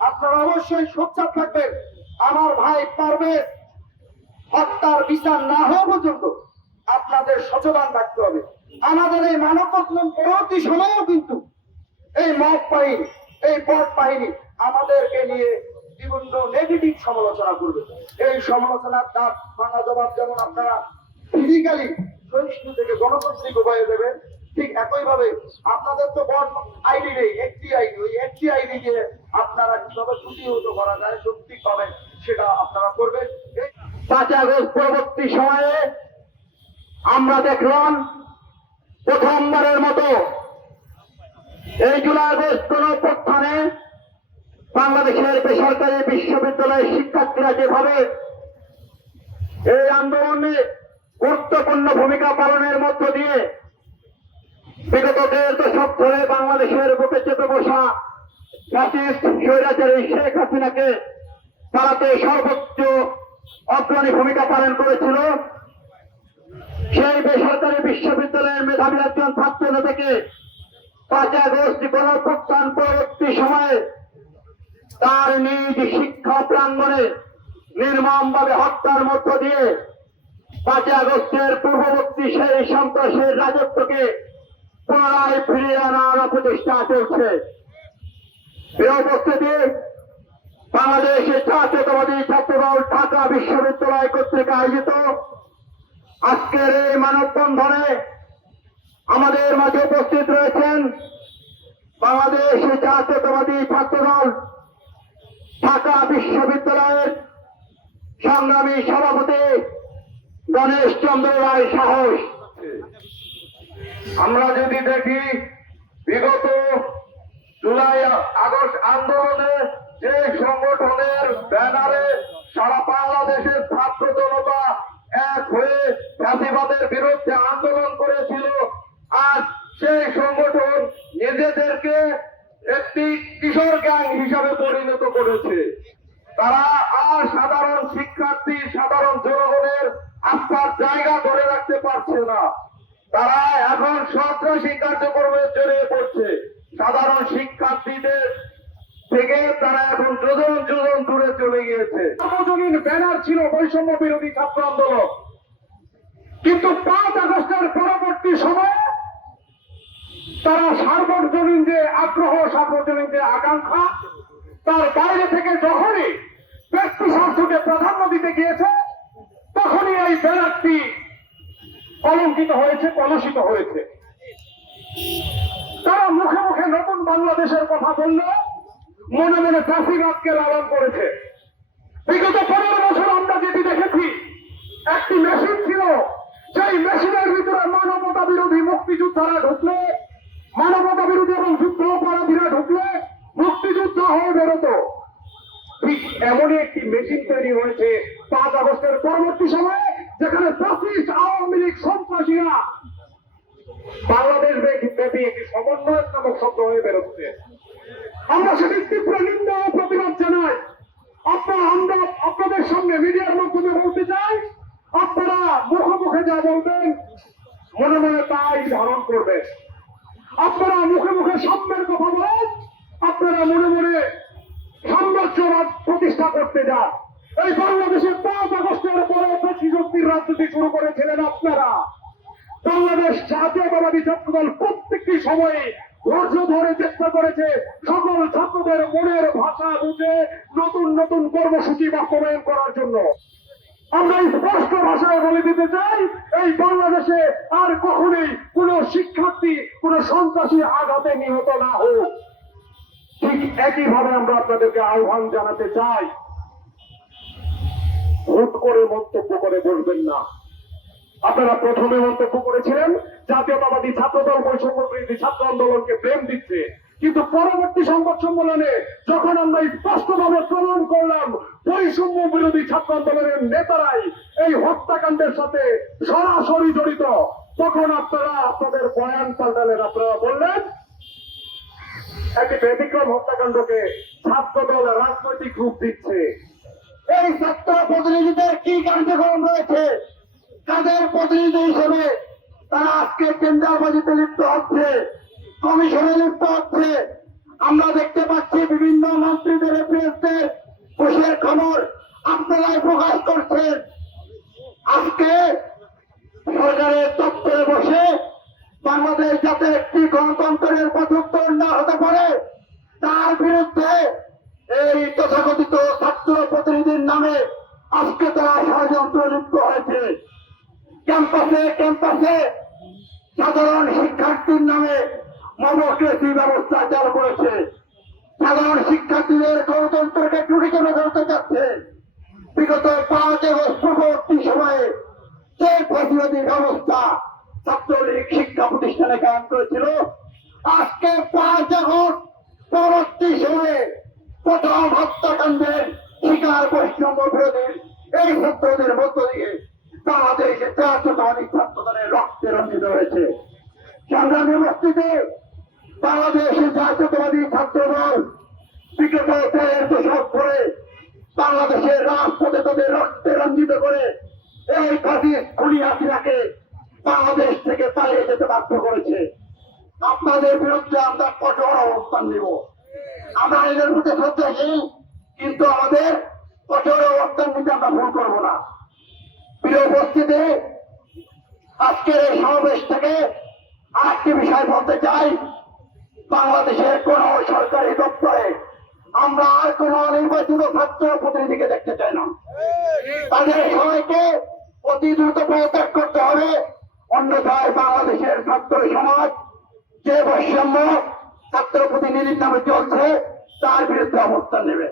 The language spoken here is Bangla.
আপনারা অবশ্যই সোচ্চার থাকবেন আমার ভাই পারভেজ হত্যার বিচার না হওয়া পর্যন্ত আপনাদের সচেতন থাকতে হবে। আমাদের এই মানব বন্ধন পরবর্তী সময়েও কিন্তু এই মব বাহিনী, এই পট বাহিনী আমাদেরকে নিয়ে বিভিন্ন নেগেটিভ সমালোচনা করবে। এই সমালোচনার দাঁত ভাঙা জবাব যেমন আপনারা ফিজিক্যালি সহিষ্ণু থেকে গণতান্ত্রিক উপায়ে দেবেন ঠিক একইভাবে আপনাদের তো বট আইডি নেই, একটি আইডি, ওই একটি আইডি দিয়ে আপনারা কীভাবে প্রতিহত করা যায় যৌক্তিক পাবেন সেটা আপনারা করবেন। পাঁচ আগস্ট পরবর্তী সময়ে আমরা দেখলাম প্রথমবারের মতো এই জুলাই আগস্ট গণপ্রত্থানে বাংলাদেশের বেসরকারি বিশ্ববিদ্যালয়ের শিক্ষার্থীরা যেভাবে এই আন্দোলনে গুরুত্বপূর্ণ ভূমিকা পালনের মধ্য দিয়ে বিগত দেড় দশক ধরে বাংলাদেশের বুকে চেপে বসা ফ্যাসিস্ট স্বৈরাচারী শেখ হাসিনাকে তারাতে সর্বোচ্চ অগ্রণী ভূমিকা পালন করেছিল। সেই বেসরকারি বিশ্ববিদ্যালয়ের মেধাবী একজন ছাত্র থেকে পাঁচ আগস্ট গণপ্রত্যান পরবর্তী সময়ে তার নিজ শিক্ষা প্রাঙ্গণে নির্মমভাবে হত্যার মধ্য দিয়ে পাঁচ আগস্টের পূর্ববর্তী সেই সন্ত্রাসের রাজত্বকে পুনরায় ফিরিয়ে আনার প্রচেষ্টা চলছে। বাংলাদেশের জাতীয়তাবাদী ছাত্রদল ঢাকা বিশ্ববিদ্যালয় কর্তৃক আয়োজিত আজকের এই মানববন্ধনে আমাদের মাঝে উপস্থিত রয়েছেন বাংলাদেশ জাতীয়তাবাদী ছাত্রদল ঢাকা বিশ্ববিদ্যালয়ের সংগ্রামী সভাপতি গণেশ চন্দ্র রায় সাহস। আমরা যদি দেখি বিগত জুলাই আগস্ট আন্দোলনে যে সংগঠনের ব্যানারে সারা বাংলাদেশের ছাত্র জনতা এক হয়ে জাতিবাদের বিরুদ্ধে আন্দোলন করেছিল, আজ সেই সংগঠন নিজেদেরকে একটি কিশোর গ্যাং হিসাবে পরিণত করেছে। তারা আর সাধারণ শিক্ষার্থী, সাধারণ জনগণের আস্থার জায়গা ধরে রাখতে পারছে না। তারা এখন সন্ত্রাসী কার্যক্রমে জড়িয়ে পড়ছে। সাধারণ শিক্ষার্থীদের থেকে তারা এখন যোজন যোজন দূরে চলে গিয়েছে। ব্যানার ছিল বৈষম্য বিরোধী ছাত্র আন্দোলন। কিন্তু পাঁচ আগস্টের পরবর্তী সময়ে তারা সার্বজনীন যে আগ্রহ, সার্বজনীন যে আকাঙ্ক্ষা, তার বাইরে থেকে যখনই ব্যক্তি স্বার্থকে প্রাধান্য দিতে গিয়েছে, তখনই এই ব্যানারটি কলঙ্কিত হয়েছে, কলুষিত হয়েছে। তারা মুখে মুখে নতুন বাংলাদেশের কথা বললে, মনে মনে ট্রাফিকাতকে লালন করেছে। বিগত পনেরো বছর আমরা যেটি দেখেছি, একটি মেশিন ছিল সেই মেশিনের ভিতরে মানবতা বিরোধী মুক্তিযোদ্ধারা ঢুকলে মানবতা বিরোধী এবং যুদ্ধ অপরাধীরা ঢুকলে, মুক্তিযুদ্ধ হয়ে বেরোতো। ঠিক এমনই একটি মেশিন তৈরি হয়েছে পাঁচ আগস্টের পরবর্তী সময়ে। যেখানে পঁচিশ আওয়ামী লীগ সন্ত্রাসীরা বাংলাদেশ ব্যাপী একটি নামক শব্দ হয়ে বেরোচ্ছে। আমরা সেটি তীব্র প্রতিবাদ জানাই। আপনারা, আমরা আপনাদের মিডিয়ার মাধ্যমে বলতে চাই, আপনারা মুখে মুখে যা বলবেন, মনে মনে তাই ধারণ করবেন। আপনারা মুখে মুখে সাম্যের কথা বলেন, আপনারা মনে মনে সাম্রাজ্যবাদ প্রতিষ্ঠা করতে যান। এই বাংলাদেশে পাঁচ আগস্টের পরে বেশি শক্তির রাজনীতি শুরু করেছিলেন আপনারা। বাংলাদেশ জাতীয়তাবাদী ছাত্রদল প্রত্যেকটি সময়ে ধৈর্য ধরে চেষ্টা করেছে সকল ছাত্রদের মনের ভাষা বুঝে নতুন নতুন কর্মসূচি বাস্তবায়ন করার জন্য। আমরা স্পষ্ট ভাষায় বলে দিতে চাই, এই বাংলাদেশে আর কখনোই কোন শিক্ষার্থী, কোন সন্ত্রাসী আঘাতে নিহত না হোক। ঠিক একইভাবে আমরা আপনাদেরকে আহ্বান জানাতে চাই হুট করে মন্তব্য করে বসবেন না। আপনারা প্রথমে মন্তব্য করেছিলেন, জাতীয়তাবাদী ছাত্রদল বৈষম্য বিরোধী ছাত্র আন্দোলনকে প্রেম দিচ্ছে। কিন্তু পরবর্তী সংবাদ সম্মেলনে যখন আমরা স্পষ্টভাবে প্রমাণ করলাম, বৈষম্য বিরোধী ছাত্র আন্দোলনের নেতারাই এই হত্যাকাণ্ডের সাথে সরাসরি জড়িত, তখন আপনারা আপনাদের বয়ান পাল্টালেন। আপনারা বললেন, একটি ব্যতিক্রম হত্যাকাণ্ডকে ছাত্রদল রাজনৈতিক রূপ দিচ্ছে। এই ছাত্র প্রতিনিধিদের কি কার্যক্রম রয়েছে? তাদের প্রতিনিধি হিসেবে তারা আজকে টেন্ডারবাজিতে লিপ্ত হচ্ছে? কমিশনে লিপ্ত হচ্ছে? আমরা দেখতে পাচ্ছি বিভিন্ন মন্ত্রীদের ঘুষের খবর আপনারাই প্রকাশ করছেন। আজকে সরকারের দপ্তরে বসে বাংলাদেশ যাতে একটি গণতন্ত্রের পথোত্তর না হতে পারে, তার বিরুদ্ধে এই তথাকথিত ছাত্র প্রতিনিধির নামে আজকে তারা ষড়যন্ত্র লিপ্ত হয়েছে। ক্যাম্পাসে ক্যাম্পাসে সাধারণ শিক্ষার্থীর নামে মমক্রেসি ব্যবস্থা চালু করেছে। সাধারণ শিক্ষার্থীদের গণতন্ত্রকে টুটি করে ধরতে চাচ্ছে বিগত পাঁচ আগস্ট পূর্ববর্তী সময়ে যে ফসিবাদী ব্যবস্থা ছাত্রলীগ শিক্ষা প্রতিষ্ঠানে কায়ন করেছিল, আজকে পাঁচ আগস্ট পরবর্তী সময়ে প্রথম হত্যাকাণ্ডের শিকার বৈষম্য বিরোধী এই ছাত্রদের মধ্য দিয়ে বাংলাদেশে জাতীয়তাবাদী ছাত্রদলের রক্তে রঞ্জিত হয়েছে। সংগ্রামী উপস্থিতি বাংলাদেশের জাতীয়তাবাদী ছাত্রদল বিগত দেড় দশক ধরে বাংলাদেশের রাজপথে তাদের রক্তে রঞ্জিত করে এই কাজী খুনি হাসিনাকে বাংলাদেশ থেকে পালিয়ে যেতে বাধ্য করেছে। আপনাদের বিরুদ্ধে আমরা কঠোর অবস্থান নিব। আমরা এদের প্রতি শ্রদ্ধাশীল কিন্তু আমাদের কঠোর অবস্থান নিতে আমরা ভুল করব না। প্রিয় উপস্থিতি, আজকের এই সমাবেশ থেকে আরেকটি বিষয় বলতে চাই। বাংলাদেশের কোন সরকারি দপ্তরে আমরা আর কোন নির্বাচিত ছাত্র প্রতিনিধিকে দেখতে চাই না। তাদের সবাইকে অতি দ্রুত পদত্যাগ করতে হবে। অন্যথায় বাংলাদেশের ছাত্র সমাজ যে বৈষম্য ছাত্র প্রতিনিধির নামে চলছে তার বিরুদ্ধে অবস্থান নেবে